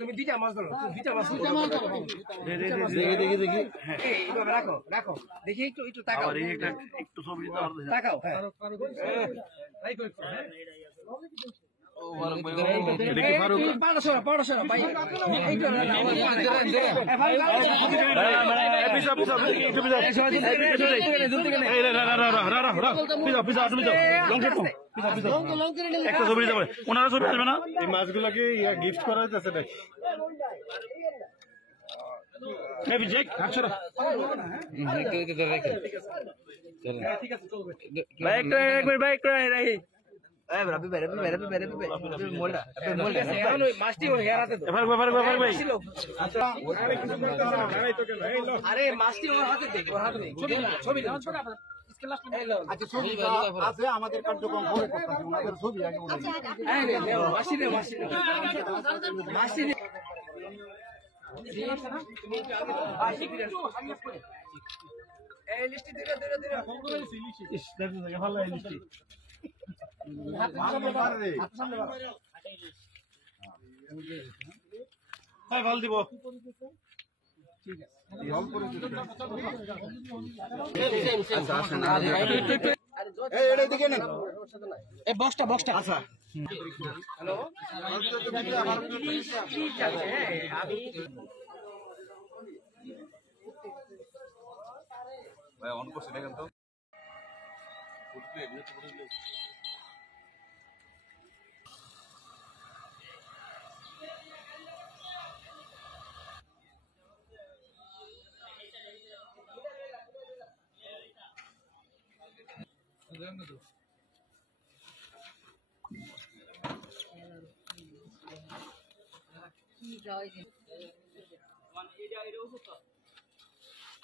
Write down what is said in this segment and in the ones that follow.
তুমি দুইটা মাছ ধরো, দুইটা মাছ ধরো। দেখি এইভাবে রাখো রাখো, দেখি একটু একটু তাকাও, একটু ছবি তাকাও। হ্যাঁ একটা ছবি যাবে, ওনারা ছবি আসবে না? এই মাছগুলোকে গিফট করা হইতেছে নাকি? আরে মাছটি ওর হাতে দে, ওর হাতে নেই, ছবি আছে আমাদের কার্যক্রম পরে করতেছে, ওনাদের ছবি আগে ভাল দিব। বক্সটা আচ্ছা হ্যালো ভাই অন করছি দেখেন তো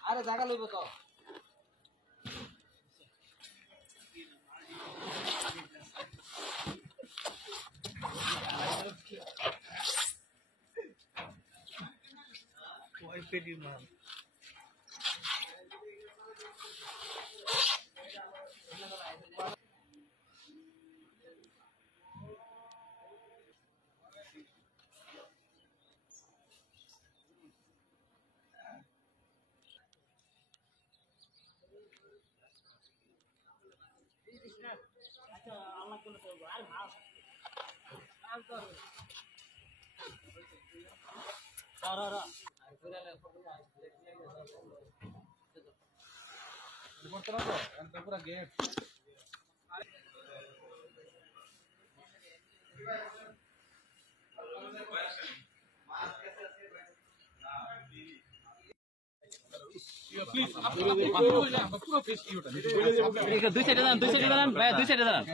আরে জায়গা লইব তো পুরা গেট দুই সাইডে দাঁড়ান ভাই, দুই সাইডে দাঁড়ান।